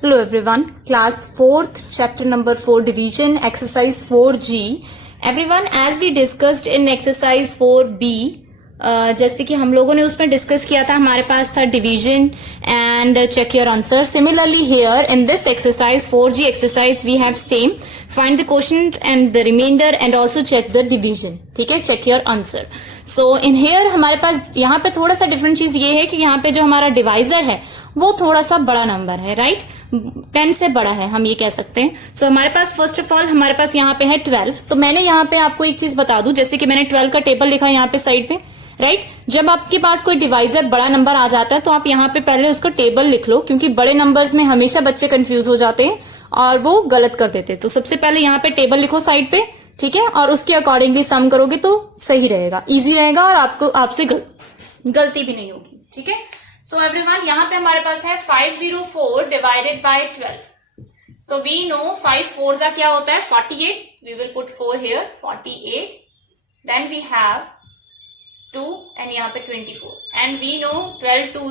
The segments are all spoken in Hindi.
Hello everyone, class 4th, chapter number 4, division, exercise 4G. Everyone, as we discussed in exercise 4B, जैसे कि हम लोगों ने उसमें डिस्कस किया था, हमारे पास था division and check your answer. Similarly here in this exercise 4G exercise we have same find the question and the remainder and also check the division. ठीक है, check your answer. So in here हमारे पास यहाँ पे थोड़ा सा डिफरेंट चीज ये है कि यहाँ पे जो हमारा डिवाइजर है वो थोड़ा सा बड़ा नंबर है, राइट? 10 से बड़ा है, हम ये कह सकते हैं. सो हमारे पास फर्स्ट ऑफ ऑल हमारे पास यहाँ पे है 12. तो मैंने यहाँ पे आपको एक चीज बता दूं, जैसे कि मैंने 12 का टेबल लिखा यहाँ पे साइड पे, राइट? जब आपके पास कोई डिवाइजर बड़ा नंबर आ जाता है तो आप यहाँ पे पहले उसका टेबल लिख लो, क्योंकि बड़े नंबर्स में हमेशा बच्चे कंफ्यूज हो जाते हैं और वो गलत कर देते हैं. तो सबसे पहले यहाँ पे टेबल लिखो साइड पे, ठीक है? और उसके अकॉर्डिंगली सम करोगे तो सही रहेगा, इजी रहेगा और आपसे गलती भी नहीं होगी. ठीक है. सो एवरीवन, यहाँ पे हमारे पास है 504 divided by 12. So we know 5 4 क्या होता है 48. We will put 4 here 48. Then we have 2 and यहाँ पे 24 एंड वी नो 12 2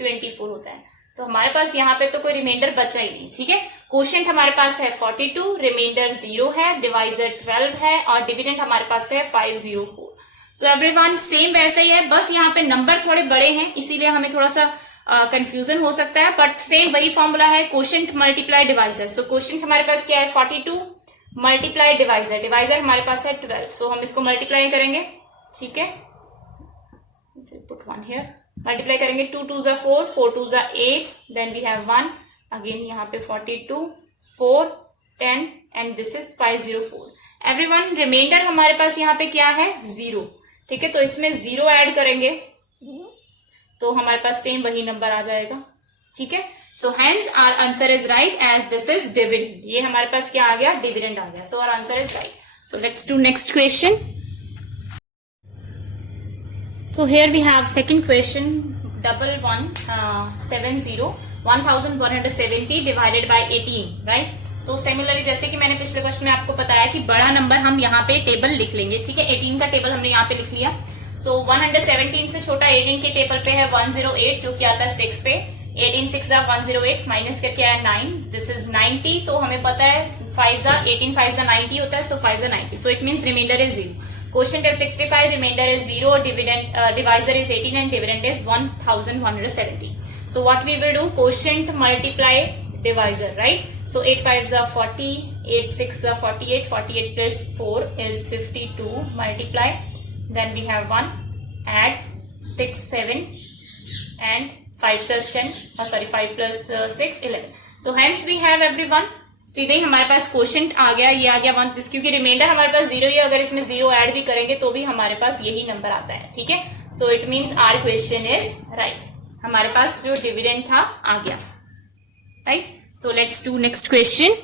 24 होता है. तो हमारे पास यहाँ पे तो कोई रिमाइंडर बचा ही नहीं. ठीक है. क्वोशिएंट हमारे पास है 42, रिमाइंडर 0 है, डिवाइजर 12 है और डिविडेंड हमारे पास है 504. सो एवरीवन, सेम वैसे ही है, बस यहाँ पे नंबर थोड़े बड़े हैं इसीलिए हमें थोड़ा सा कंफ्यूजन हो सकता है, बट सेम वही फॉर्मूला है, क्वोशिएंट मल्टीप्लाई डिवाइजर. सो क्वोशिएंट हमारे पास क्या है 42 मल्टीप्लाई डिवाइजर. डिवाइजर हमारे पास है 12. सो हम इसको मल्टीप्लाई करेंगे. ठीक है, पुट 1 हियर. मल्टीप्लाई करेंगे 2 2 4, 4 2 8, देन वी हैव 1 अगेन यहाँ पे 42 4 10 and this is 504. Everyone, remainder हमारे पास यहाँ पे क्या है 0. ठीक है, तो इसमें 0 ऐड करेंगे तो हमारे पास सेम वही नंबर आ जाएगा. ठीक है. So hence our answer is right as this is dividend. ये हमारे पास क्या आ गया, डिविडेंड आ गया. So our answer is right. So let's do next question. So here we have second question, 1170 divided by 18, right? So similarly जैसे कि मैंने पिछले क्वेश्चन में आपको बताया कि बड़ा नंबर हम यहाँ पे टेबल लिख लेंगे. ठीक है, 18 का टेबल हमने यहाँ पे लिख लिया. So 117 से छोटा 18 के टेबल पे है 108 जो कि आता है 6 पे. 18 6 108 माइनस करके आया 9, दिस इज 90. तो हमें पता है 18 5 90 होता है. सो 5 90. सो it means remainder is 0. Quotient is 65, remainder is 0, divisor is 18 and dividend is 1170. So what we will do, quotient multiply divisor, right? So 8 5s are 40, 8 6 are 48, 48 plus 4 is 52, multiply, then we have 1, add 6 7 and 5 plus 10, 5 plus 6 11. So hence we have everyone, सीधे ही हमारे पास क्वोशिएंट आ गया, ये आ गया 1, क्योंकि रिमाइंडर हमारे पास 0 ही, अगर इसमें 0 ऐड भी करेंगे तो भी हमारे पास यही नंबर आता है. ठीक है. So it means our question is right. हमारे पास जो डिविडेंड था आ गया, right? So let's do next question.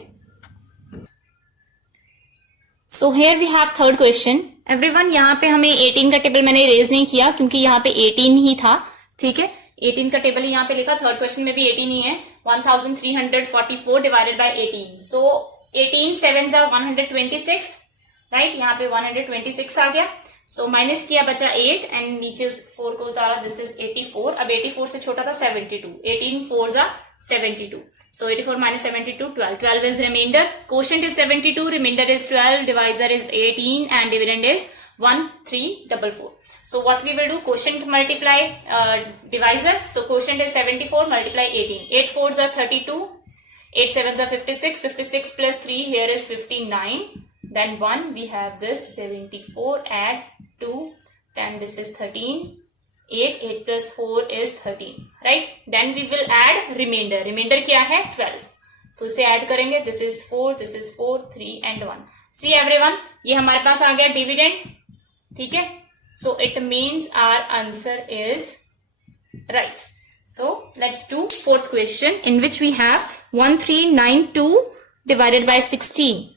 So here we have third question. Everyone, यहाँ पे हमें 18 का टेबल मैंने इरेज नहीं किया क्योंकि यहाँ पे 18 ही था. ठीक है, 18 का टेबल यहाँ पे लिखा. थर्ड क्वेश्चन में भी 18 ही है. 1344 divided by 18. So 18 7s are 126, right? यहाँ पे 126 आ गया. सो माइनस किया, बचा 8 एंड नीचे 4 को उतारा, दिस इज 84. अब 84 से छोटा था 72. 18 4s are 72. So 84 minus 72, 12. 12 is remainder. Quotient is 72, remainder is 12, divisor is 18 and dividend is 1344. So what we will do, quotient multiply divisor. So quotient is 74 multiply 18. 8 4s are 32, 8 7s are 56, 56 plus 3 here is 59. Then 1 we have this 74, add 2, 10, this is 13. 8 plus 4 is 13, right? Then we will add remainder. Remainder क्या है 12. तो इसे ऐड करेंगे, this is 4, 3 and 1. See everyone, ये हमारे पास आ गया डिविडेंड. ठीक है. So it means our answer is right. So let's do fourth question in which we have 1392 divided by 16.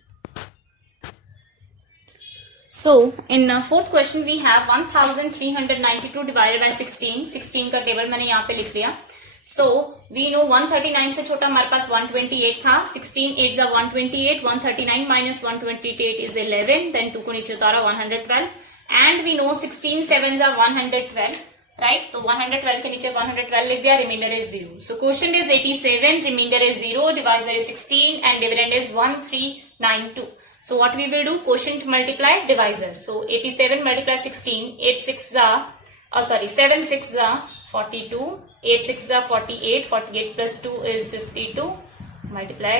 So in fourth question we have 1392 divided by 16. 16 का टेबल मैंने यहाँ पे लिख लिया. So we know 139 से छोटा हमारे पास 128 था. 16 8s are 128. 139 minus 128 is 11. Then 2 को नीचे उतारा 112. And we know 16 7s are 112. Right. तो 112 के नीचे 112 लिख दिया, remainder is 0। So quotient is 87, remainder is 0, divisor is 16 and dividend is 1392। So what we will do, quotient multiply divisor. So 87 multiply 16, 7 6 42, 8 6 48, 48 plus 2 is 52, multiply,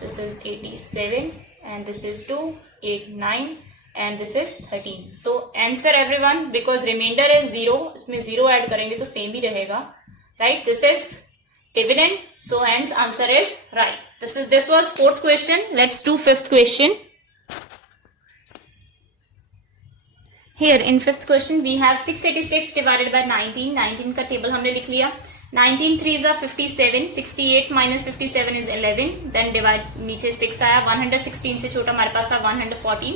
this is 87 and this is 2, 8 9 and this is 13. So answer everyone, because remainder is 0, इसमें 0 add करेंगे तो same ही रहेगा, right? This is dividend, so hence answer is right. This was fourth question. Let's do fifth question. Here in fifth question we have 686 divided by 19. 19 का टेबल हमने लिख लिया। 19 3s are 57, 68 minus 57 is 11, then divide, नीचे 6 आया, 116 से छोटा हमारे पास था 114,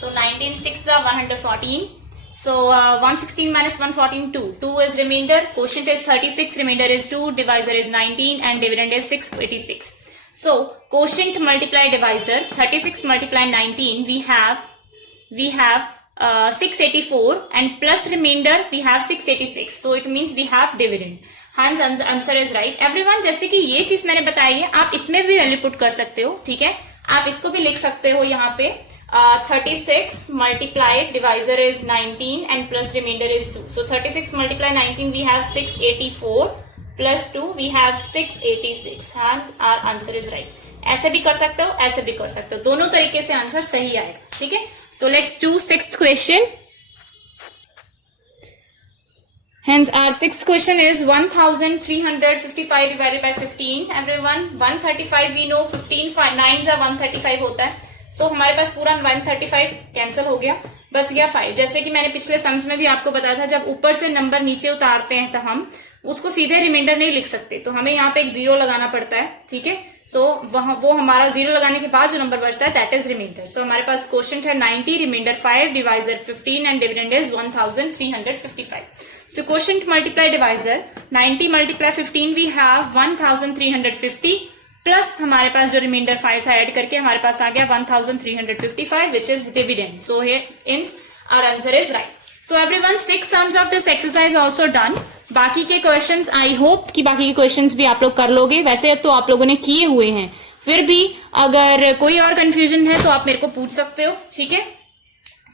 so 19 6 are 114, so 116 minus 114 2 is remainder, quotient is 36, remainder is 2, divisor is 19 and dividend is 686. So quotient multiply divisor, 36 multiply 19, we have 684 and plus remainder we have 686, so it means we have dividend. Hence answer is right. Everyone, जैसे कि ये चीज मैंने बताई है, आप इसमें भी वैल्यू पुट कर सकते हो, ठीक है। आप इसको भी लिख सकते हो यहाँ पे 36 multiplied divisor is 19 and plus remainder is 2. So 36 multiply 19 we have 684 plus 2 we have 686 and our answer is right. ऐसे भी कर सकते हो, ऐसे भी कर सकते हो, दोनों तरीके से आंसर सही आएगा, ठीक है। So let's do sixth question. Hence our sixth question is 1355 divided by 15. Everyone, 135 we know, 15 9s are 135 होता है, so हमारे पास पूरा 135 कैंसिल हो गया, बच गया 5। जैसे कि मैंने पिछले सम्स में भी आपको बताया था, जब ऊपर से नंबर नीचे उतारते हैं तो हम उसको सीधे रिमाइंडर नहीं लिख सकते, तो हमें यहाँ पे एक 0 लगाना पड़ता है, ठीक है। सो वो हमारा 0 लगाने के बाद जो नंबर बचता है दैट इज रिमाइंडर। सो हमारे पास क्वोशिएंट है 90, remainder 5, divisor 15 and dividend is 1355। So quotient multiply divisor, 90 multiply 15 we have 1350 plus हमारे पास जो रिमाइंडर 5 था ऐड करके हमारे पास आ गया 1355 which is dividend. So here our answer is right. So everyone, 6 sums of this exercise also done. बाकी के क्वेश्चंस आई होप कि बाकी के क्वेश्चंस भी आप लोग कर लोगे, वैसे तो आप लोगों ने किए हुए हैं, फिर भी अगर कोई और कंफ्यूजन है तो आप मेरे को पूछ सकते हो, ठीक है।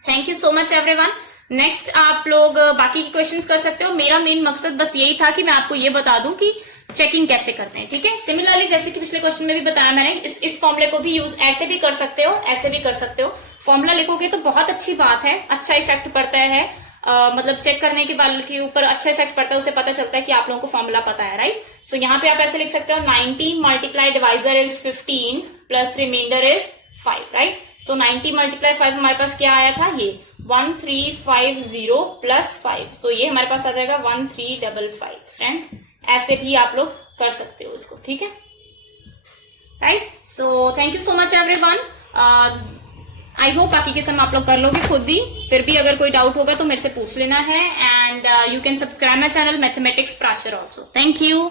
Thank you so much everyone. Next आप लोग बाकी के क्वेश्चंस कर सकते हो। मेरा मेन मकसद बस यही था कि मैं आपको ये बता दूं कि चेकिंग कैसे करते हैं, ठीक है। सिमिलरली जैसे कि पिछले क्वेश्चन में भी बताया मैंने, इस फॉर्मूले को भी यूज ऐसे भी कर सकते हो, ऐसे भी कर सकते हो। फॉर्मूला लिखोगे तो बहुत अच्छी बात है, अच्छा इफेक्ट पड़ता है, मतलब चेक करने के बाद के ऊपर अच्छा इफेक्ट पड़ता है, उससे पता चलता है कि आप लोगों को फॉर्मूला पता है, राइट। सो यहाँ पे आप ऐसे लिख सकते हो 90 multiply divisor is 15 plus remainder is 5, right. So 90 multiply 5 हमारे पास क्या आया था, ये 1350 प्लस 5, सो ये हमारे पास आ जाएगा 1355। फ्रेंड्स, ऐसे भी आप लोग कर सकते हो उसको, ठीक है, right. So thank you so much everyone. I hope बाकी के सम आप लोग कर लोगे खुद ही, फिर भी अगर कोई डाउट होगा तो मेरे से पूछ लेना है। And you can subscribe my channel mathematics प्राचर ऑल्सो। Thank you.